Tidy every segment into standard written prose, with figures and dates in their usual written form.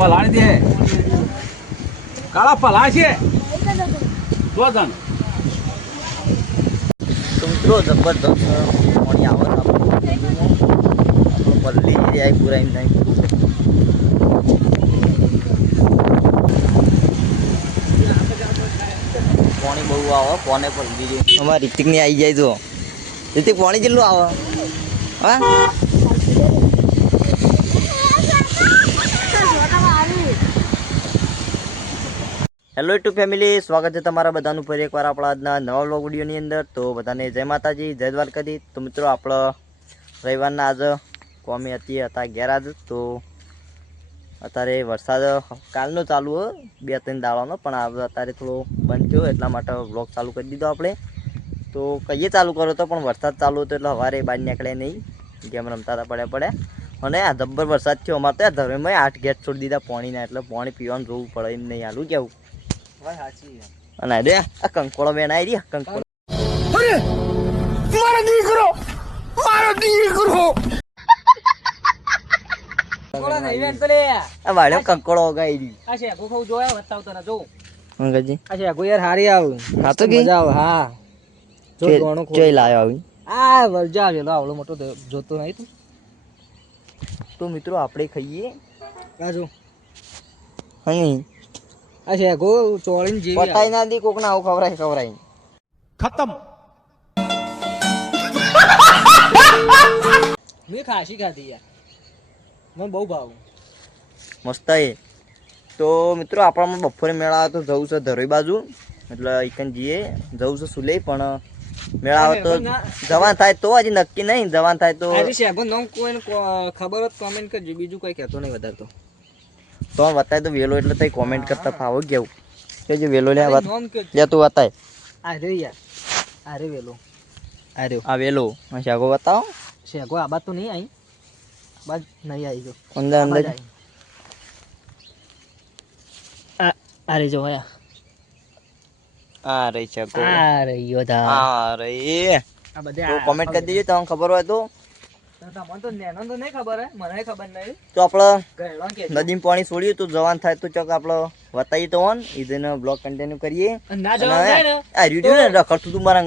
પલાળી દે કાળા પલા છે તો જાણ મિત્રો જબરદસ્ત પાણી આવે આપણો પલ્લી જાય પૂરા એમ થાય પાણી બહુ આવે કોને પલ્લી જાય અમારે રિતિકની આવી જાય તો રિતિક પાણી કેટલું આવે હા હેલો યુટ્યુબ ફેમિલી, સ્વાગત છે તમારા બધાનું ફરી એકવાર આપણા આજના નવા વ્લોગ વિડીયોની અંદર. તો બધાને જય માતાજી, જય દ્વારકાધીશ. તો મિત્રો આપણે રવિવારના આજે કોમી હતા ઘેર આજ. તો અત્યારે વરસાદ કાલનો ચાલુ હોય 2-3 દાડાનો, પણ અત્યારે થોડો બંધ થયો એટલા માટે વ્લોગ ચાલુ કરી દીધો આપણે. તો કહીએ ચાલુ કર્યો હતો પણ વરસાદ ચાલુ હતો એટલે સવારે બહાર નીકળે નહીં, ગેમ રમતા હતા પડ્યા અને આ જબ્બર વરસાદ થયો અમારે તો ધર્મમાં 8 ગેટ છોડી દીધા પાણીના, એટલે પાણી પીવાનું જોવું પડે એમ નહીં. હાલું કેવું અને રે આ કંકોળો બેન આવી રહ્યા કંકોળો મારો દીકરો વાળ્યો કંકોળો ગાઈ આવડો મોટો જોતો નહીં તું. તો મિત્રો આપણે ખાઈએ ચોળીને જેવી પતાઈ ના દી કોક ના આવું ખવરાય ખતમ મેં ખાસી ખાધી યાર, મને બહુ ભાવ મસ્ત એ. તો મિત્રો આપણામાં બપોરે મેળા આવે તો જવું છે ધરોઈ બાજુ, એટલે એકન જઈએ જવું છે સુલે, પણ મેળા આવે તો જવાન થાય તો, હજી નક્કી નહીં. જવાન થાય તો કોઈને ખબર હોત કોમેન્ટ કરજો, બીજું કઈ કહેતો નહીં વધારે તો બતાય તો વેલો એટલે તઈ કોમેન્ટ કરતા ફાવો કેવું કે જે વેલો લે તું બતાય. અરે યાર અરે વેલો આ વેલો શાકો બતાવો. શેગો આ બાદ તો નહીં આવી, બાદ નહીં આવી જો અંદર અંદર અરે જો આયા આ રહી શાકો આ રહ્યો થા આ રહી. આ બધે તો કોમેન્ટ કરી દેજો તમને ખબર હોય તો. તમને તો નેનો તો નહીં ખબર હે, મને ખબર નહીં. તો આપણે ગયડો કે નદીમાં પાણી છોડ્યું તો જવાન થાય તો ચોક આપણે બતાવીએ તો ઓન ઇધેનો બ્લોગ કન્ટિન્યુ કરીએ. ના જવાન થાય ને આ રીડિયો ને રખડતું તું મારા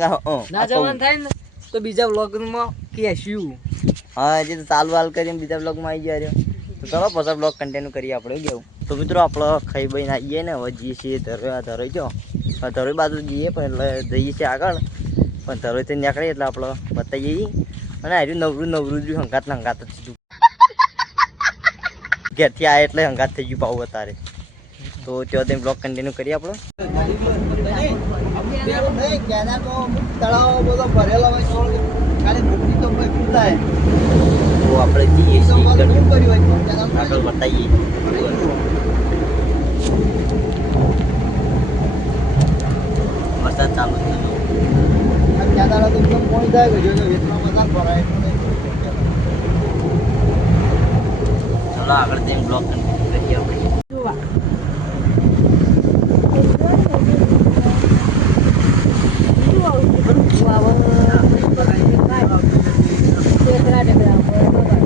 ના જવાન થાય ને તો બીજા વ્લોગમાં કહેશું. હા જે ચાલુ હાલ કરીને બીજા બ્લોગમાં આવી ગયા. તો ચલો પછી બ્લોગ કન્ટિન્યુ કરીએ આપણે કેવું. તો મિત્રો આપણે ખાઈ બઈને આવીએ ને હવે જઈએ છીએ ધરોઈ જો ધરોઈ બાજુ જઈએ, પણ એટલે જઈએ છીએ આગળ, પણ ધરોઈથી નીકળીએ એટલે આપણે બતાવીએ. અને હાર્યું નવરું રહ્યું, હંગાત જ સીધું ઘેરથી આવે એટલે હંગાત થઈ ગયું પાવું અત્યારે. તો ત્યાં તમે બ્લોગ કન્ટિન્યુ કરીએ આપણે. તો આપણે જઈએ આગળ બતાવીએ. વરસાદ ચાલુ થયો, ચલો આગળ જઈને બ્લોગ કન્ટિન્યુ કરીએ આપણે.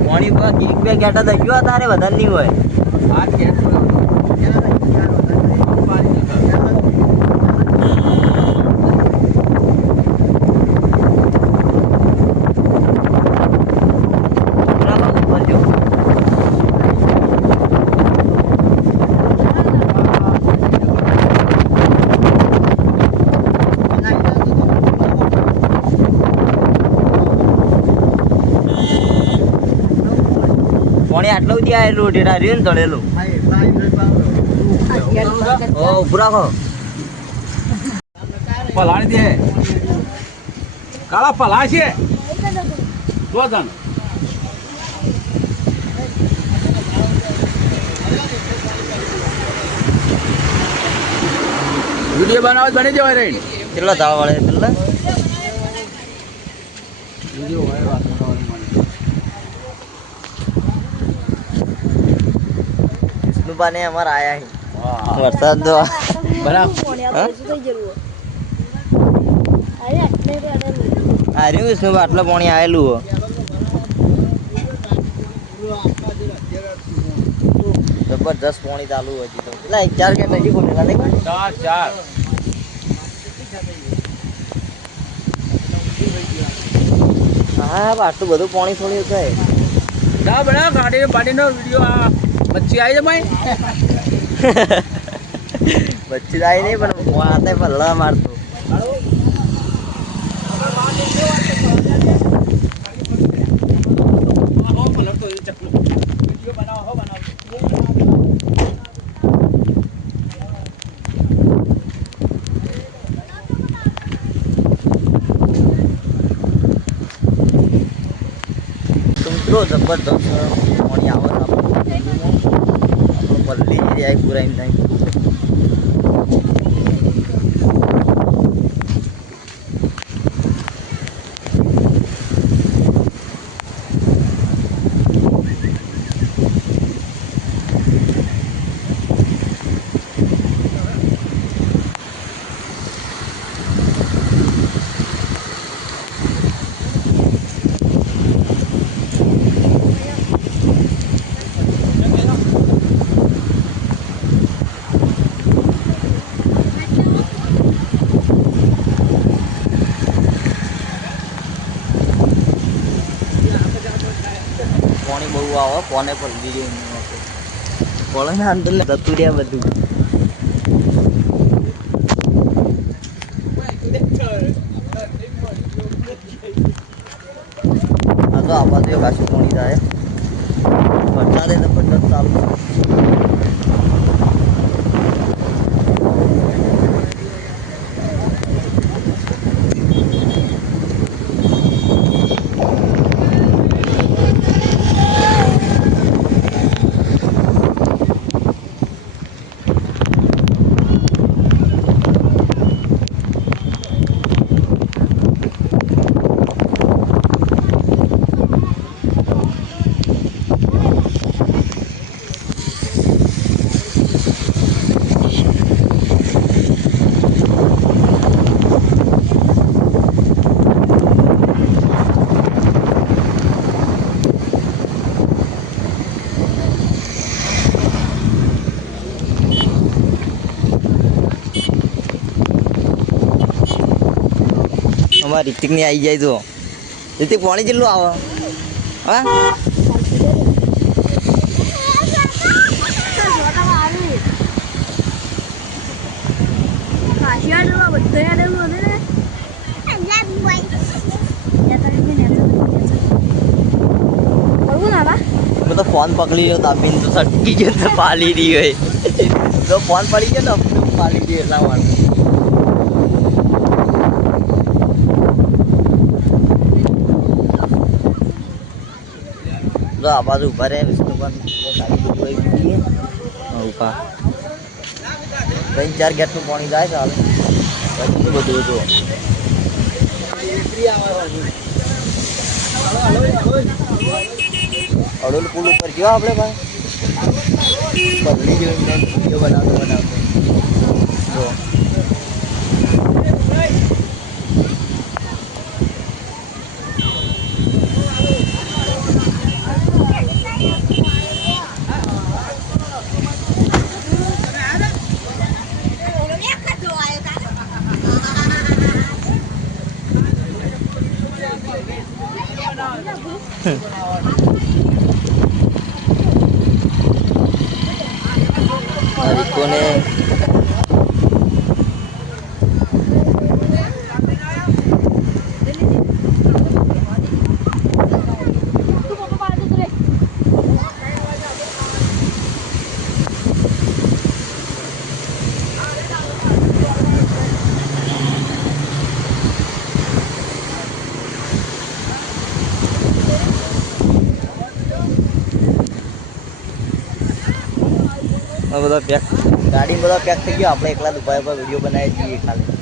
પાણી પર એક બે ગેટા થઈ ગયો તારે વધારે નહીં હોય. પાણી આટલું બધી આવેલું ઢેરા રહ્યું ને તળેલું. ઉભું રાખો પલાળી દે કાળા પલા છે તો જાણ વિડીયો બનાવ બની જવાય રહી. કેટલા ધાવા વાળે કેટલા વિડીયો હોય વિષ્ણુભાને અમારે આયા વરસાદ તો આર્યું વિષ્ણુભા આટલું પાણી આવેલું હો. જબરજસ્ત પાણી ચાલુ હોય છે તો પેલા 4 ગેટ હજી ખોલેલા નહીં ભાઈ? ચાર ચાર હા આટલું બધું પાણી થોડી થાય ના બડા ગાડી પાડીનો વિડિયો આ વચ્ચે આવી જમાય બચ્ચી જાય નહીં પણ વાતે પલ્લા મારતો મિત્રો જબરદસ્ત પાણી આવે છે આપણો પલ્લી જાય પૂરા એમ થાય પાણી બહુ આવે કોને પર બીજું કોણે અંદર ને જતું રહ્યા બધું આ તો આ બાજુ પાછું પાણી જાય વરસાદે જબરદસ્ત ચાલુ અમારા રિતિકની આવી જાય તો રિતિક પાણી કેટલું આવે હા મેં તો ફોન પકડી રહ્યો તાપીને તો સટકી ગયો તો પાલી રહી હોય તો ફોન પડી ગયો ને પાલી ગયો એટલા માટે જો આ બાજુ ઉભા રહે ઉભા 3-4 ગેટનું પાણી જાય ચાલે બધું બધું જો અડોલ પુલ ઉપર ગયો આપણે ભાઈ પગલી ગયો વિડીયો બનાવતો જો કોને બધા પેક ગાડી બધા પેક થઈ ગયો આપણે એકલા દુપાઈ પર વિડીયો બનાવી છીએ ખાલી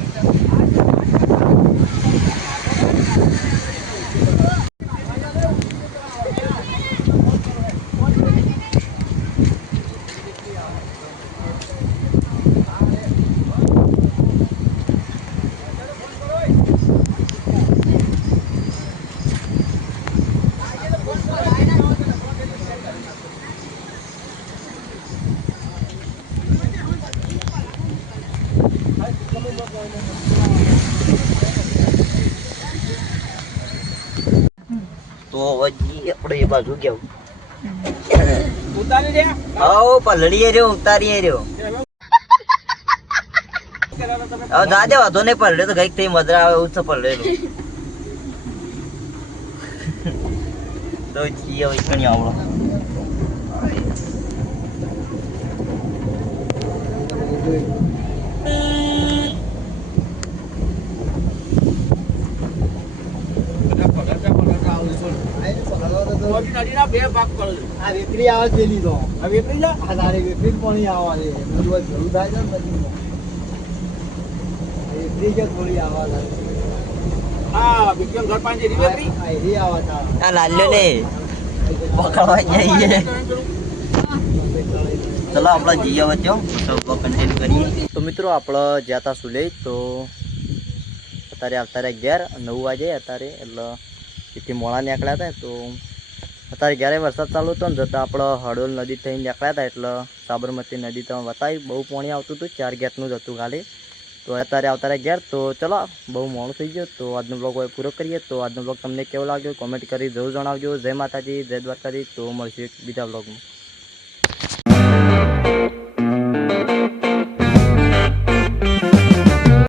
તો હજી આપણે એ બાજુ કેવું ઉતારી દે આવો પલળીએ રહ્યો ઉતારીએ રહ્યો હવે જાજે વાંધો નહીં પલળે તો કઈક થઈ મજા આવે એવું છે પલળેલું તો છીએ હવે કણી આવડો નદીના બે ભાગ કરો આ વેકરી આવે છે લીધો હવે વેકરી જા આ તારે વેકરી જ પાણી આવવા દે બધું જરૂર થાય છે ને નદીમાં વેકરી કે થોડી આવવા થાય હા વિક્રમ ઘર પાસે વેકરી આ એરી આવવા થાય આ લાલ્યો ને પકડવા જઈએ ચલો આપણે જઈએ વચ્ચે કન્ટેન્ટ કરીએ તો મિત્રો આપણે જ્યાં હતા સુલે તો અત્યારે આવતા રહ્યા 9 વાગે અત્યારે એટલે એથી મોડા નીકળ્યા હતા તો અત્યારે જ્યારે વરસાદ ચાલુ હતો ને જતાં આપણે હળોલ નદી થઈને નીકળ્યા હતા એટલે સાબરમતી નદી તમે બતાવી બહુ પાણી આવતું હતું 4 ગેટનું જ હતું ખાલી તો અત્યારે આવતા રહ્યા તો ચલો બહુ મોડું થઈ ગયું તો આજનો બ્લોગ હવે પૂરો કરીએ તો આજનો બ્લોગ તમને કેવો લાગ્યો કોમેન્ટ કરી જરૂર જણાવજો જય માતાજી જય દ્વારકાધીશ તો મળશે બીજા બ્લોગમાં